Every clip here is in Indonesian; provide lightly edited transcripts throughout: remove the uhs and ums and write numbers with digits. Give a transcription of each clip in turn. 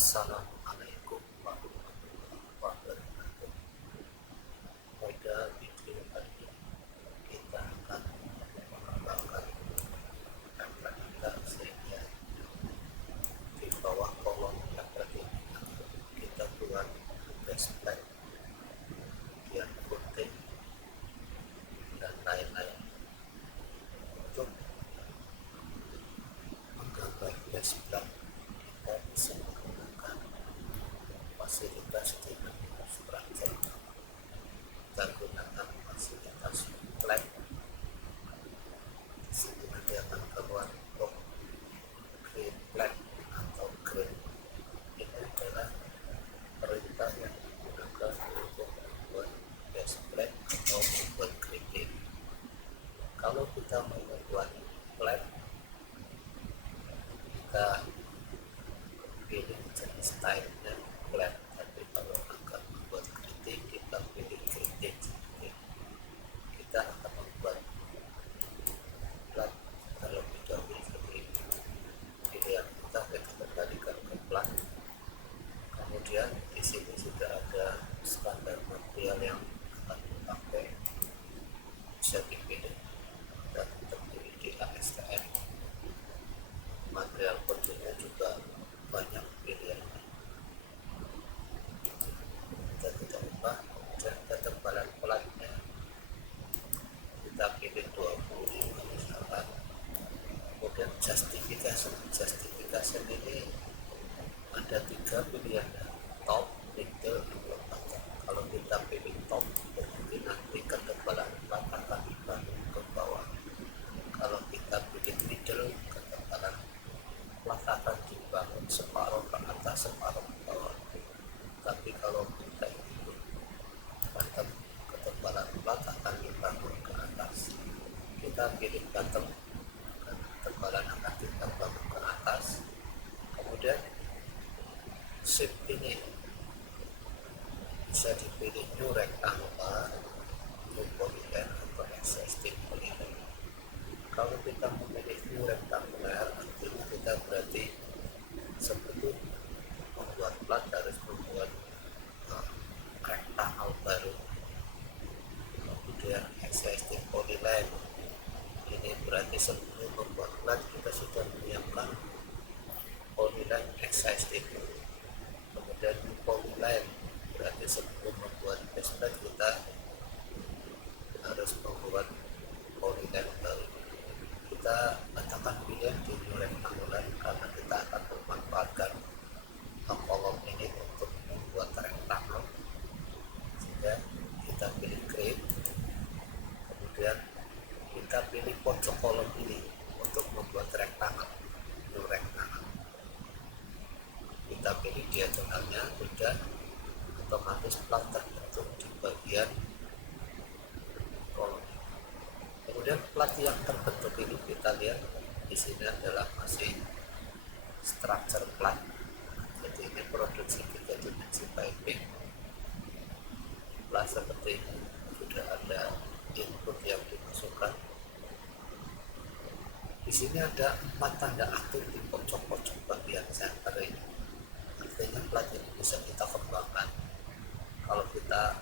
Assalamualaikum warahmatullahi wabarakatuh. Pada video kali ini kita akan mengembangkan kata-kata sehingga di bawah kolom kata ini kita buat backslash, kemudian kutip dan lain-lain. Untuk menggambar backslash kita bisa menggunakan fasilitas di structure. Kita gunakan fasilitas flag. Di sini nanti akan keluar untuk green flag atau green. Ini adalah perintah yang digunakan untuk membuat base flag atau membuat gripping. Kalau kita mau membuat flag, kita pilih jenis stylenya flag. Tapi kalau akan membuat kritik, kita pilih kritik. Kita akan membuat flag terlebih dahulu seperti ini. Pilihan kita kembalikan ke flag. Kemudian di sini sudah ada standar material yang akan dipakai, bisa dipilih dan terdiri di ASTM. Material kodenya juga banyak pilihannya. Kita tidak lupa dan ketebalan platnya kita pilih 25 misalkan. Kemudian justification ini ada 3 pilihan, top, middle, atau bottom. Kalau kita pilih top, berarti nanti ketebalan plat akan dibangun ke bawah. Kalau kita pilih middle, ketebalan plat akan dibangun separuh ke atas, separuh ke bawah. Tapi kalau kita pilih bottom, ketebalan plat akan dibangun ke atas. Kita pilih bottom, ketebalan akan dibangun ke atas. Kemudian shape ini bisa dipilih new rectangular, new polygon, atau existing polygon. Kalau kita memilih new rectangular, artinya kita berarti sebelum membuat plat harus membuat rectangle baru. Kemudian existing polygon, ini berarti sebelum membuat plat kita sudah menyiapkan polygon existing. Kemudian polyline, berarti sebelum membuat base plate kita harus membuat polyline baru. Kita katakan pilihan di new rectangular karena kita akan memanfaatkan kolom ini untuk membuat rectangle, sehingga kita pilih green. Kemudian kita pilih pojok kolom ini untuk membuat rectangle, new rectangle. Kita pilih diagonalnya, sudah otomatis plat terbentuk di bagian kolom. Kemudian plat yang terbentuk ini kita lihat di sini adalah masih structure plat. Jadi ini produksi 3 dimensi piping. Plat seperti ini sudah ada input yang dimasukkan. Di sini ada 4 tanda aktif di pojok-pojok bagian center ini. Artinya plat ini bisa kita kembangkan. Kalau kita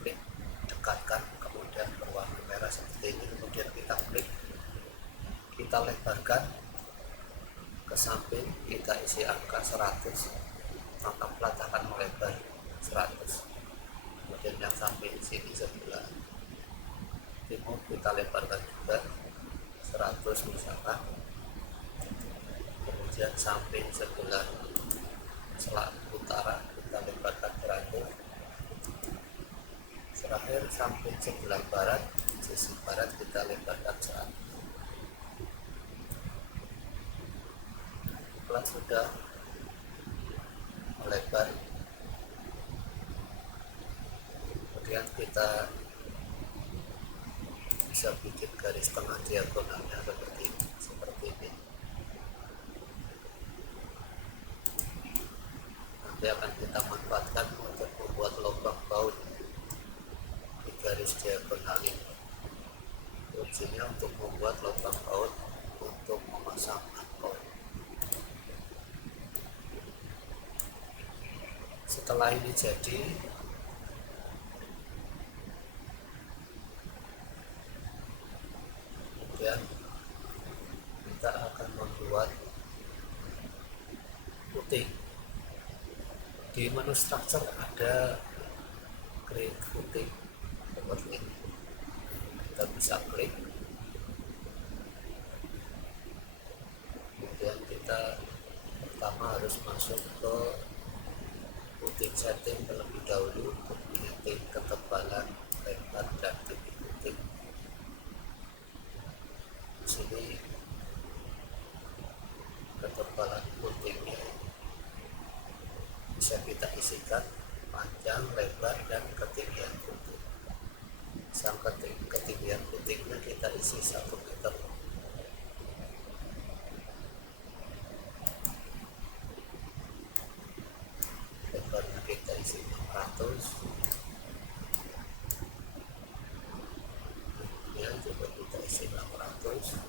klik dekatkan, kemudian berwarna merah seperti ini, kemudian kita klik, kita lebarkan ke samping, kita isi angka 100, maka plat akan melebar 100. Kemudian yang samping sini sebelah timur kita lebarkan juga 100 misalkan. Kemudian samping sebelah selatan utara kita lebarkan 100. Terakhir samping sebelah barat, sisi barat kita lebarkan 100. Plat sudah melebar. Kemudian kita bisa bikin garis tengah diagonalnya seperti ini. Nanti akan kita manfaatkan untuk membuat lubang baut di garis diagonal ini. Fungsinya untuk membuat lubang baut untuk memasang angkot. Setelah ini jadi, kemudian kita akan membuat footing. Di menu structure ada create footing seperti ini. Kita bisa klik, kemudian kita pertama harus masuk ke footing setting terlebih dahulu, setting ketebalan, lebar, dan titik footing. Di sini ketebalan footingnya bisa kita isikan panjang, lebar, dan ketinggian footing. Sampai ketinggian footingnya kita isi 1 meter. Lebarnya kita isi 600. Kemudian juga kita isi 600.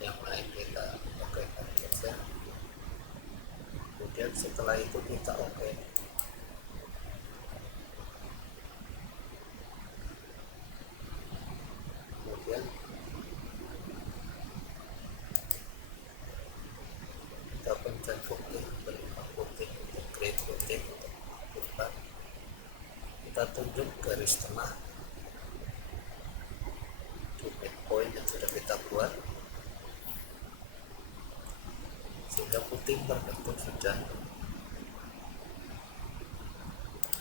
Yang lain kita oke saja. Kemudian setelah itu kita oke. Kemudian kita pencet footing, berikan footing untuk create footing untuk aktifkan. Kita tunjuk garis tengah di midpoint yang sudah kita buat sehingga footing terbentuk sudah.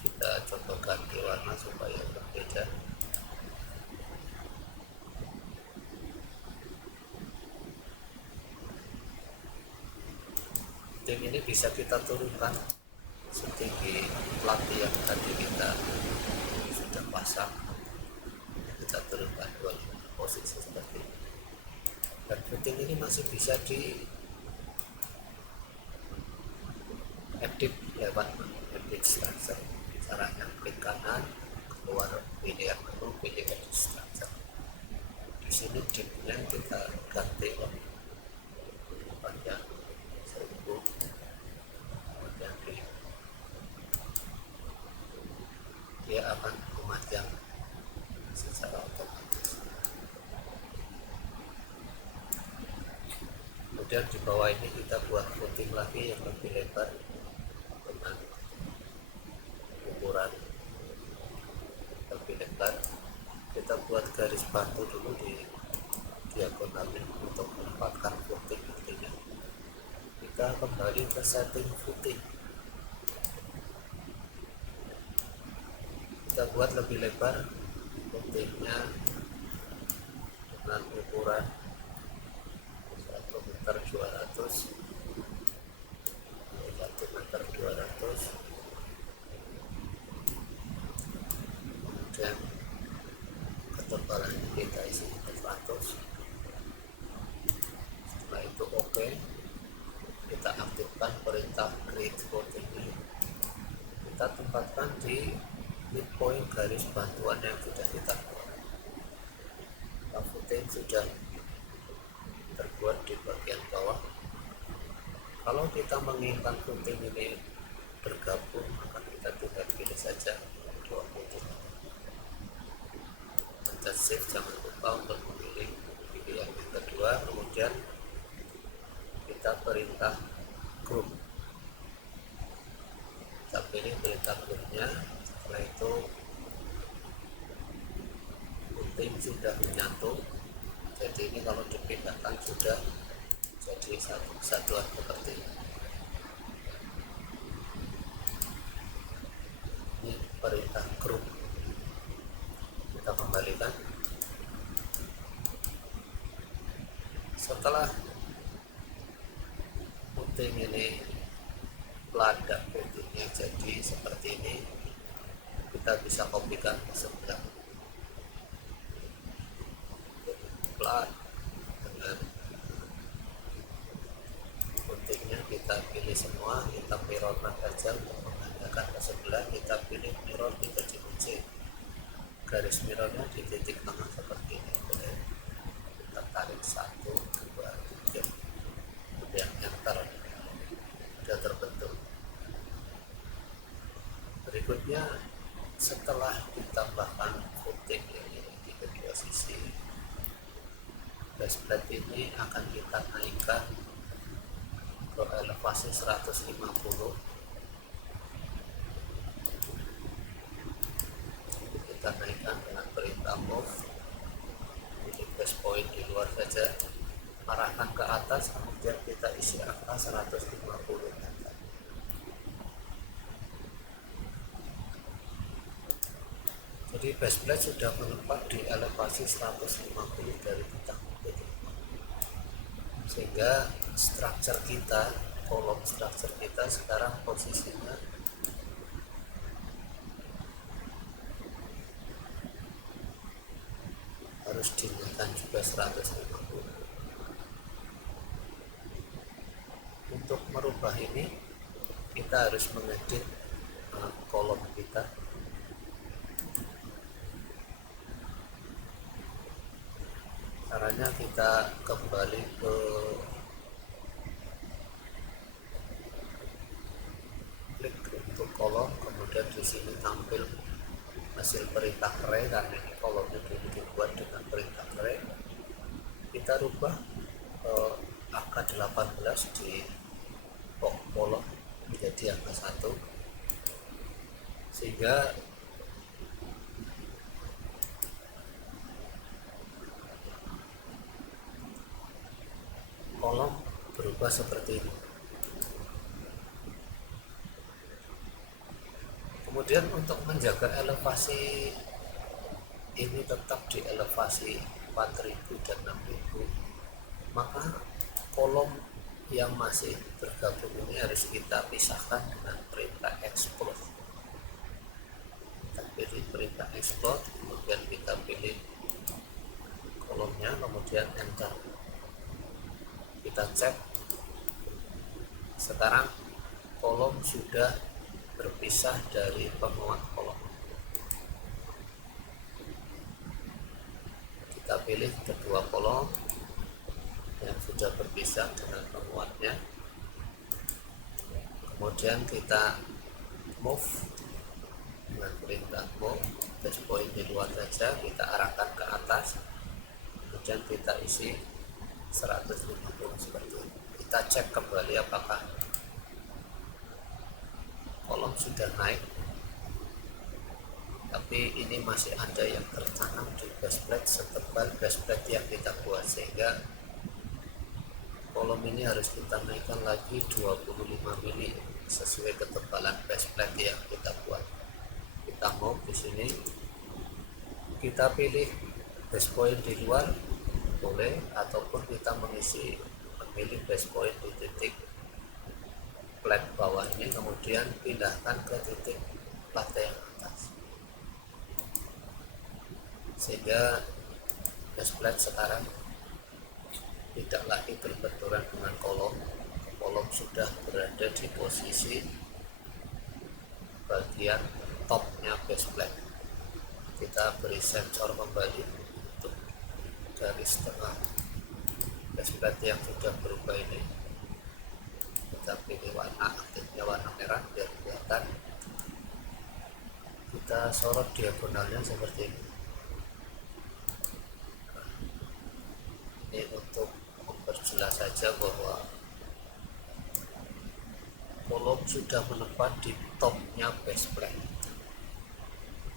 Kita coba ganti warna supaya berbeda. Footing ini bisa kita turunkan setinggi pelatih yang tadi kita sudah pasang. Kita turunkan 25 posisi seperti ini. Dan footing ini masih bisa di edit lewat edit structure. Caranya klik kanan, keluar pilih menu, pilih edit structure. Di sini dipnya kita ganti panjang 1000, kemudian dia akan memanjang secara otomatis. Kemudian di bawah ini kita buat footing lagi yang lebih lebar dengan ukuran lebih lebar. Kita buat garis batu dulu di diagonalnya untuk menempatkan footing. Artinya kita kembali ke setting footing, kita buat lebih lebar footingnya dengan ukuran 1 meter 200, 1 meter 200. Kemudian ketebalan kita isi 400. Setelah itu oke, kita aktifkan perintah create footing ini. Kita tempatkan di midpoint garis bantuan yang sudah kita buat. Footing sudah terbuat di bagian bawah. Kalau kita menginginkan footing ini bergabung, maka kita tinggal pilih saja dua footing. Pencet shift, jangan lupa untuk memilih yang kedua. Kemudian kita perintah group, kita pilih perintah groupnya. Setelah itu footing sudah menyatu. Jadi ini kalau dipindahkan sudah jadi satu kesatuan seperti ini. Ini perintah grup. Kita kembalikan. Setelah footing ini peladak footingnya jadi seperti ini, kita bisa kopikan ke sebelah. Plat dengan footingnya kita pilih semua, kita mirrorkan saja untuk menggandakan ke sebelah. Kita pilih mirror, kita dikunci garis mirrornya di titik tengah seperti ini. Kita tarik 1, 2, 3, kemudian enter, sudah terbentuk. plate ini akan kita naikkan ke elevasi 150. Kita naikkan dengan perintah move. Ini base point di luar saja, arahkan ke atas, kemudian kita isi angka 150. Jadi base plate sudah menetap di elevasi 150 dari bintang bukit, sehingga structure kita, kolom structure kita sekarang posisinya harus dinaikkan juga 150. Untuk merubah ini kita harus mengedit kolom kita. Caranya kita kembali ke klik untuk kolom, kemudian di sini tampil hasil perintah array, karena ini kolomnya dibuat dengan perintah array. Kita rubah angka 18 di box kolom menjadi angka 1, sehingga kolom berubah seperti ini. Kemudian untuk menjaga elevasi ini tetap di elevasi 4000 dan 6000, maka kolom yang masih tergabung ini harus kita pisahkan dengan perintah explode. Kita pilih perintah explode, kemudian kita pilih kolomnya, kemudian enter. Kita cek, sekarang kolom sudah berpisah dari penguat kolom. Kita pilih kedua kolom yang sudah berpisah dengan penguatnya, kemudian kita move dengan perintah move. Base point di luar saja, kita arahkan ke atas, kemudian kita isi 150 seperti ini. Kita cek kembali apakah kolom sudah naik, tapi ini masih ada yang tertanam di base plate setebal base plate yang kita buat, sehingga kolom ini harus kita naikkan lagi 25 mili sesuai ketebalan base plate yang kita buat. Kita mau di sini, kita pilih base point di luar boleh, ataupun kita memilih base point di titik plate bawah ini, kemudian pindahkan ke titik plate yang atas, sehingga base plate sekarang tidak lagi berbenturan dengan kolom. Kolom sudah berada di posisi bagian topnya base plate. Kita beri sensor kembali untuk garis tengah base plate yang sudah berubah ini. Kita pilih warna aktifnya warna merah biar kelihatan. Kita sorot diagonalnya seperti ini. Ini untuk memperjelas saja bahwa kolom sudah menetap di topnya base plate,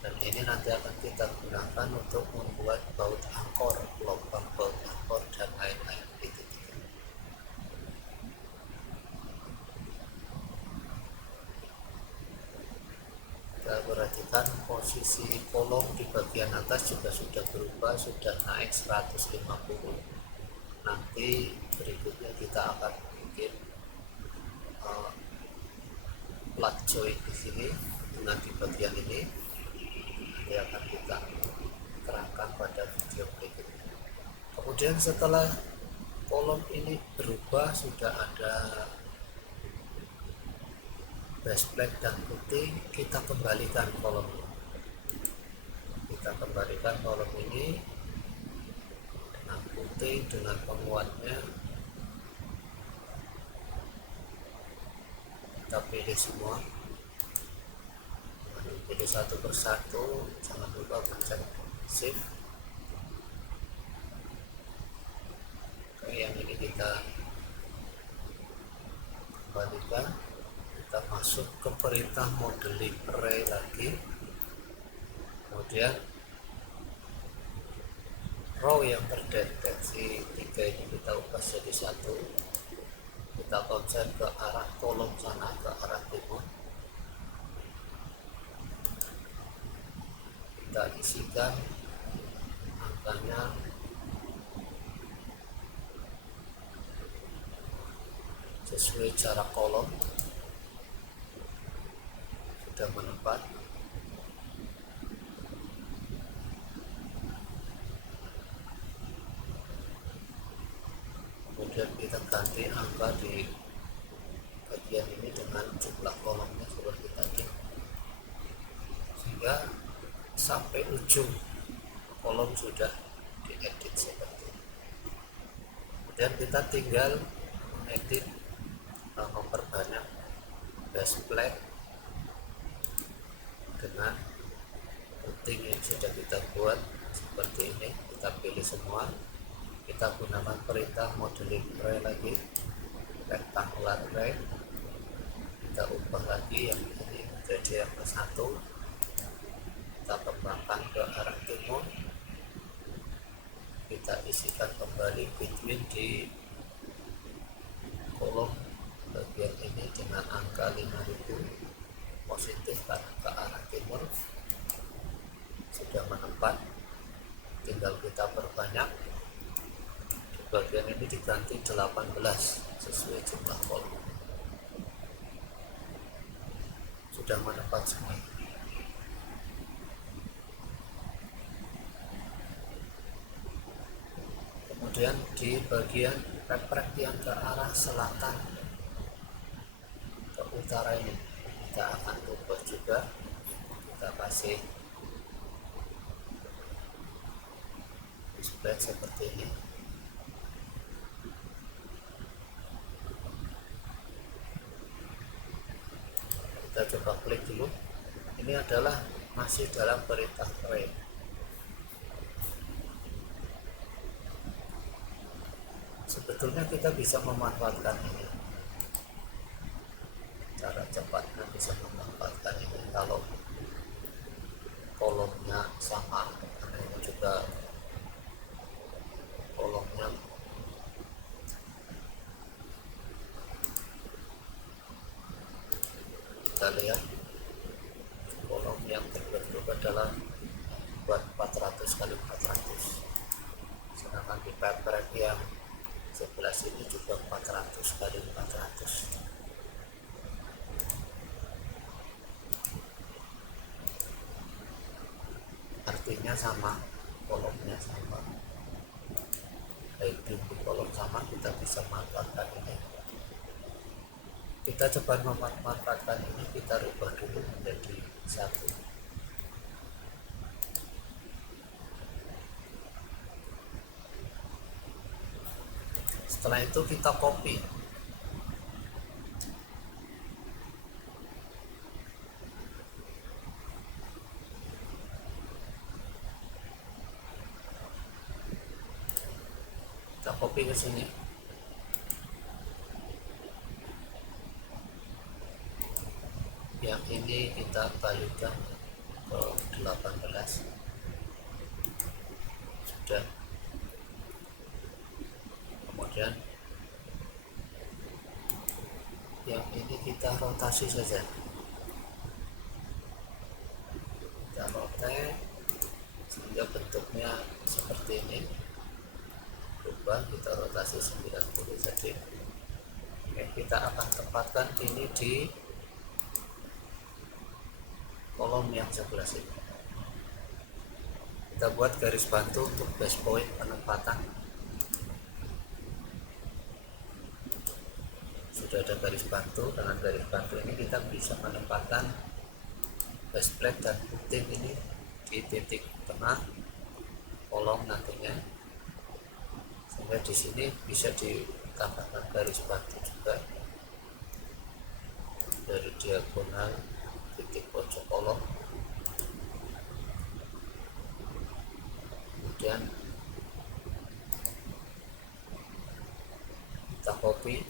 dan ini nanti akan kita gunakan untuk membuat baut angkor, lubang baut angkor dan lain-lain. Kita perhatikan posisi kolom di bagian atas juga sudah berubah, sudah naik 150. Nanti berikutnya kita akan bikin plat join di sini dengan di bagian ini, nanti akan kita terangkan pada video berikutnya. Kemudian setelah kolom ini berubah, sudah ada base plate dan putih, kita kembalikan kolom ini. Kita kembalikan kolom ini dengan putih dengan penguatnya. Kita pilih semua, pilih satu persatu, jangan lupa pencet shift. yang ini kita kembalikan, kita masuk ke perintah modeling array lagi, kemudian row yang terdeteksi 3 ini kita ubah jadi 1, kita konsen ke arah kolom sana, ke arah timur, kita isikan angkanya sesuai jarak kolom, sudah menempat. Kemudian kita ganti angka di bagian ini dengan jumlah kolomnya seperti tadi, sehingga sampai ujung kolom sudah diedit seperti ini. Kemudian kita tinggal mengedit, memperbanyak base plate dengan routing yang sudah kita buat seperti ini. Kita pilih semua, kita gunakan perintah modeling array lagi, rectangular array, kita ubah lagi yang ini menjadi yang ke-1, kita kembangkan ke arah timur, kita isikan kembali between di kolom bagian ini dengan angka 5000 positif karena ke arah timur, sudah menempat. Tinggal kita perbanyak, di bagian ini diganti 18 sesuai jumlah kolom, sudah menempat semua. Kemudian di bagian rek yang ke arah selatan ke utara ini kita akan ubah juga, kita kasih display seperti ini. Kita coba klik dulu, ini adalah masih dalam perintah array. Sebetulnya kita bisa memanfaatkan ini, cara cepatnya bisa memanfaatkan ini kalau kolomnya sama, karena ini juga kolomnya kita lihat kolom yang terbentuk adalah buat 400 kali 400, sedangkan di paper yang sebelah sini juga 400 kali 400. Artinya sama, kolomnya sama, baik di kolom sama, kita bisa manfaatkan ini. Kita coba memanfaatkan ini, kita rubah dulu menjadi 1. Setelah itu kita copy, kita copy ke sini, yang ini kita balikkan ke 18, sudah. Kemudian yang ini kita rotasi saja, kita rotate sehingga bentuknya seperti ini, berubah, kita rotasi 90 saja. Oke, kita akan tempatkan ini di kolom yang sebelah sini. Kita buat garis bantu untuk base point penempatan. Sudah ada garis bantu, dengan garis bantu ini kita bisa menempatkan base plate dan routing ini di titik tengah kolom nantinya, sehingga di sini bisa ditambahkan garis bantu juga dari diagonal titik pojok kolom. Kemudian kita copy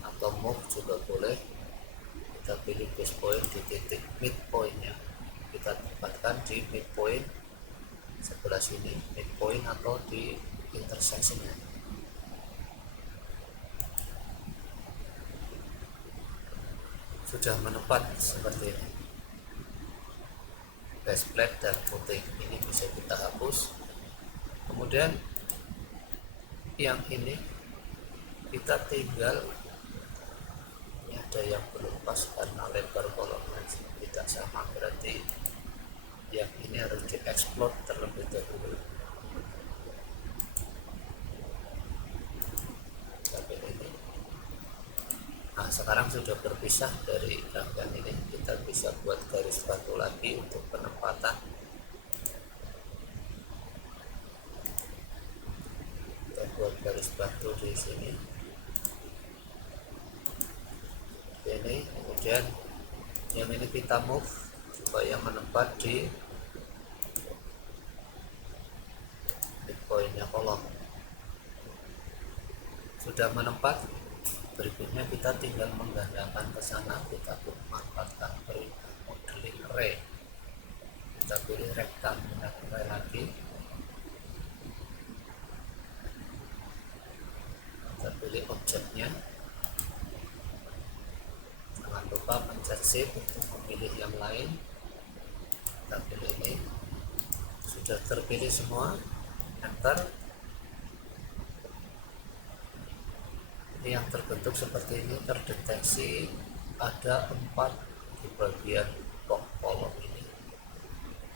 atau move juga boleh. Kita pilih base point di titik midpointnya, kita tempatkan di midpoint sebelah sini, midpoint atau di intersectionnya. Sudah menepat seperti ini. Baseplate dan putih ini bisa kita hapus. Kemudian yang ini kita tinggal, ini ada yang belum pas karena lebar kolomnya tidak sama, berarti yang ini harus diekspor terlebih dahulu. Sampai ini. Nah, sekarang sudah berpisah dari rangkaian ini, kita bisa buat garis batu lagi untuk penempatan. Kita buat garis batu di sini. Ini kemudian yang ini kita move supaya menempat di midpointnya kolom. Sudah menempat, berikutnya kita tinggal menggandakan ke sana. Kita manfaatkan perintah modeling array, kita pilih rectangular array lagi, kita pilih objeknya, jangan lupa pencet shift untuk memilih yang lain. Kita pilih ini, sudah terpilih semua, enter. Ini yang terbentuk seperti ini, terdeteksi ada 4 di bagian kolom ini.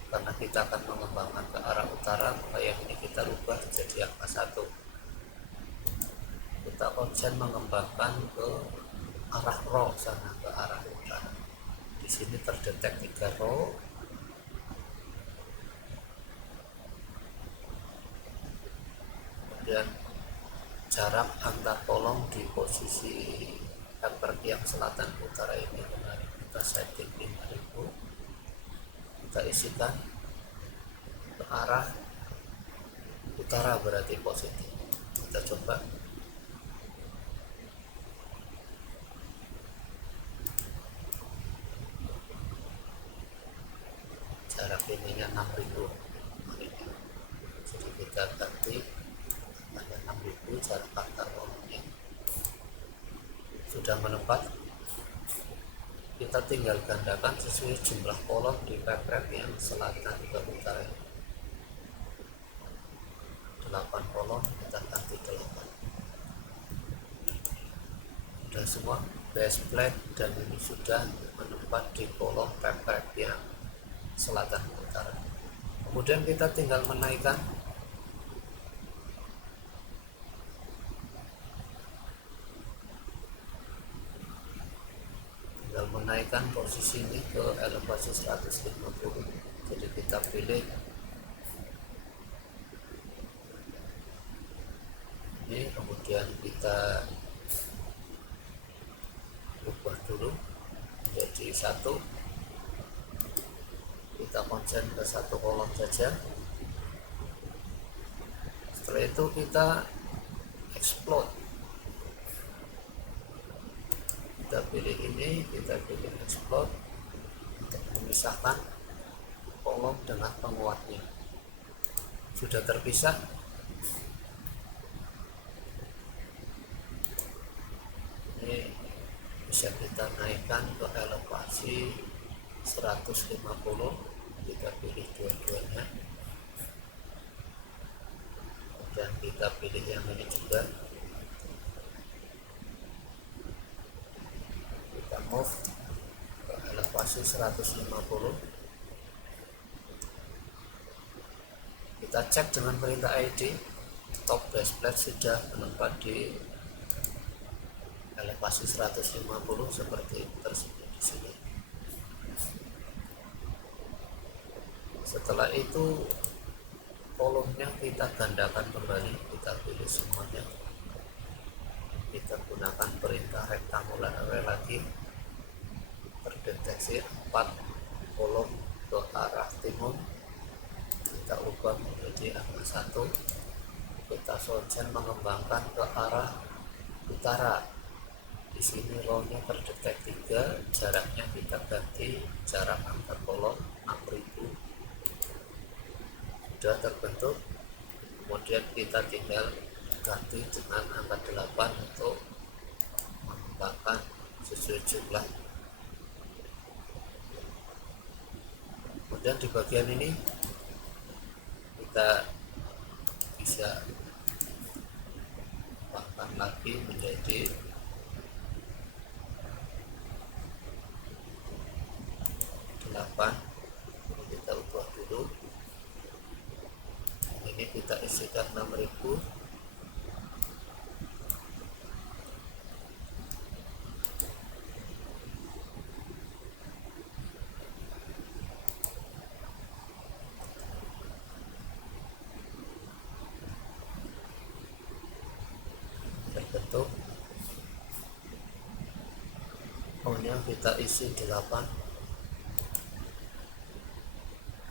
Karena kita akan mengembangkan ke arah utara, maka yang ini kita rubah jadi angka 1. Kita konsen mengembangkan ke arah row sana, ke arah utara. Di sini terdetek 3 row. Kemudian jarak antar kolom di posisi paper yang selatan utara ini kemarin kita setting 5000, kita isikan ke arah utara, berarti positif. Kita coba. Jarak ininya 6000, jadi kita ganti ada 6000 jarak antar kolomnya. Sudah menempat, kita tinggal gandakan sesuai jumlah kolom di paper yang selatan ke utara. 8 kolom, kita ganti 8. Sudah semua, base plate dan ini sudah menempat di kolom paper yang selatan ke utara. Kemudian kita tinggal menaikkan posisi ini ke elevasi 150. Jadi kita pilih ini, kemudian kita ubah dulu menjadi 1. Kita konsen ke 1 kolom saja. Setelah itu kita explode, kita pilih ini, kita pilih explode untuk memisahkan kolom dengan penguatnya. Sudah terpisah. Ini bisa kita naikkan ke elevasi 150, kita pilih dua-duanya, dan kita pilih yang ini juga. Kita move ke elevasi 150. Kita cek dengan perintah ID, top base plate sudah menempat di elevasi 150 seperti tersebut di sini. Setelah itu kolomnya kita gandakan kembali, kita pilih semuanya, kita gunakan perintah rectangular array lagi, terdeteksi 4 kolom ke arah timur, kita ubah menjadi angka 1, kita sonsen mengembangkan ke arah utara. Di sini rollnya terdetek 3, jaraknya kita ganti jarak antar kolom 6000, sudah terbentuk. Kemudian kita tinggal ganti dengan angka 8 untuk mengembangkan sesuai jumlah. Kemudian di bagian ini kita bisa kembangkan lagi menjadi 8. Ini kita ubah dulu, ini kita isikan 6000. Terbentuk. Kemudian kita isi 8,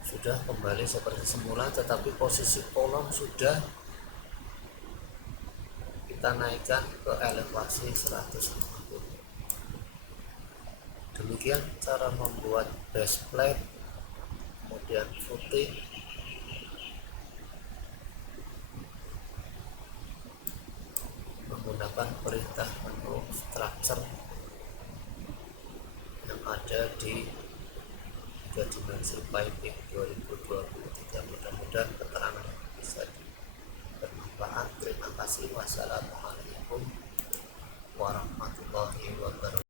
sudah kembali seperti semula, tetapi posisi kolom sudah kita naikkan ke elevasi 150. Demikian cara membuat base plate, kemudian footing, menggunakan perintah menu structure yang ada di 3 dimensi piping.